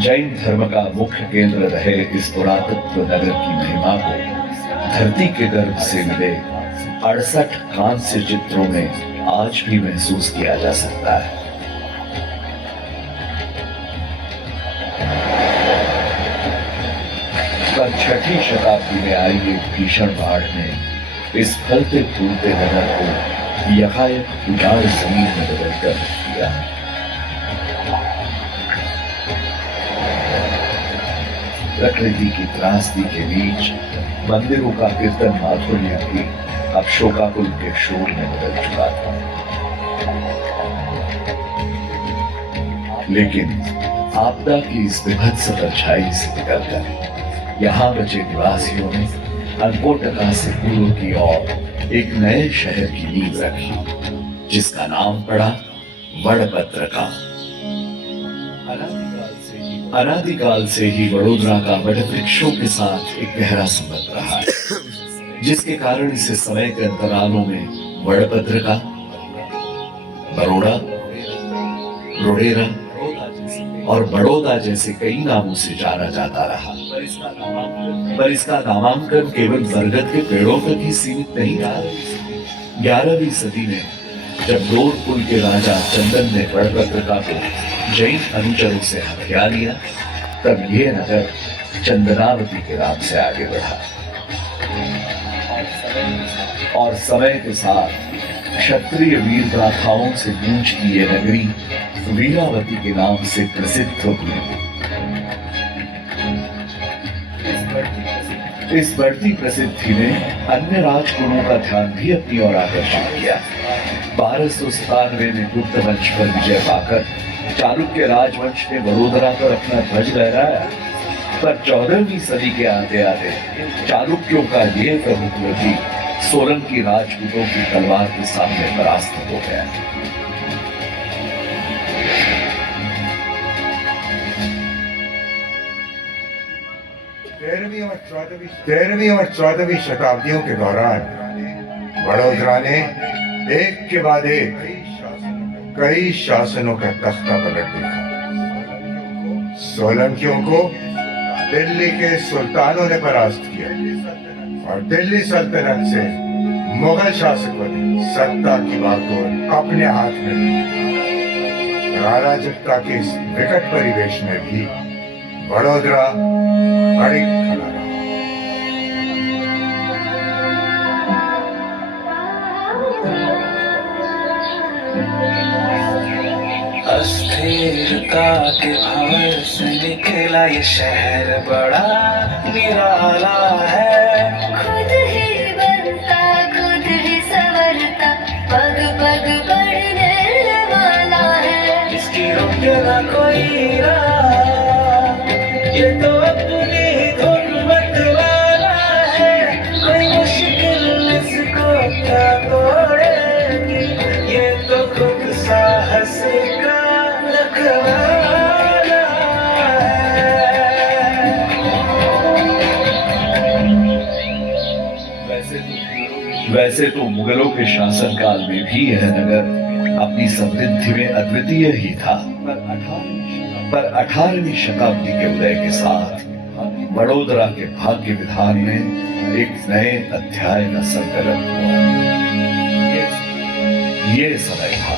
जैन धर्म का मुख्य केंद्र रहे इस पुरातत्व नगर की महिमा को धरती के गर्भ से मिले 68 कांस्य चित्रों में आज भी महसूस किया जा सकता है। पर छठी शताब्दी में आई एक भीषण बाढ़ ने इस फलते फूलते नगर को यकायक उजाड़ जमीन में बदलकर रख दिया। प्रकृति की त्रासदी के बीच मंदिरों का कीर्तन माधुर्य भी अब शोकाकुल के शोर में बदल चुका था। लेकिन आपदा की इस विभत्स परछाई से निकलकर यहाँ बचे निवासियों ने अल्पोटका से पूर्व की ओर एक नए शहर की नींव रखी, जिसका नाम पड़ा वड़पत्रका। अनादिकाल से ही वडोदरा का वट वृक्षों के साथ एक गहरा संबंध रहा है, जिसके कारण इसे समय के अंतरालों में वड़पत्रका, बरोड़ा, रोडेरा और बड़ौदा जैसे कई नामों से जाना जाता रहा। पर इसका नामांकन केवल बरगद के पेड़ों तक ही सीमित नहीं रहा। 11वीं सदी में जब डोरपुल के राजा चंदन ने वड़पत्रका को जैन अनुचरों से हथिया लिया, तब यह नगर चंदनावती के नाम से आगे बढ़ा और समय के साथ क्षत्रिय वीर गाथाओं से गूंजती ये नगरी वीरावती के नाम से प्रसिद्ध हुई। इस बढ़ती प्रसिद्धि ने अन्य राजकुलों का ध्यान भी अपनी ओर आकर्षित किया। 1297 में गुप्त वंश पर विजय पाकर चालुक्य राजवंश ने वडोदरा पर अपना ध्वज लहराया, पर 14वीं सदी के आते आते चालुक्यों का यह प्रभुत्व भी सोलंकी राजपूतों की तलवार के सामने परास्त हो गया। तेरहवीं और 14वीं शताब्दियों के दौरान वडोदरा ने एक के बाद एक कई शासनों का तख्ता पलट देखा। सोलंकियों को दिल्ली के सुल्तानों ने परास्त किया और दिल्ली सल्तनत से मुगल शासकों ने सत्ता की बागडोर अपने हाथ में ली। अराजकता के इस विकट परिवेश में भी वडोदरा अड़िग खड़ा रहा। अस्थिरता के भंवर से निकला ये शहर बड़ा निराला है। खुद ही बनता खुद ही संवरता, पग पग बढ़ने वाला है। इसकी रोके ना कोई राह, ये तो अपनी धुन मत वाला है। कोई मुश्किल इसको क्या तोड़ेगी, ये तो खुद साहस का रखवाला है। वैसे तो मुगलों के शासनकाल में भी यह नगर अपनी समृद्धि में अद्वितीय ही था, पर 18वीं शताब्दी के उदय के साथ वडोदरा के भाग्य विधान में एक नए अध्याय का संकलन हुआ। ये समय था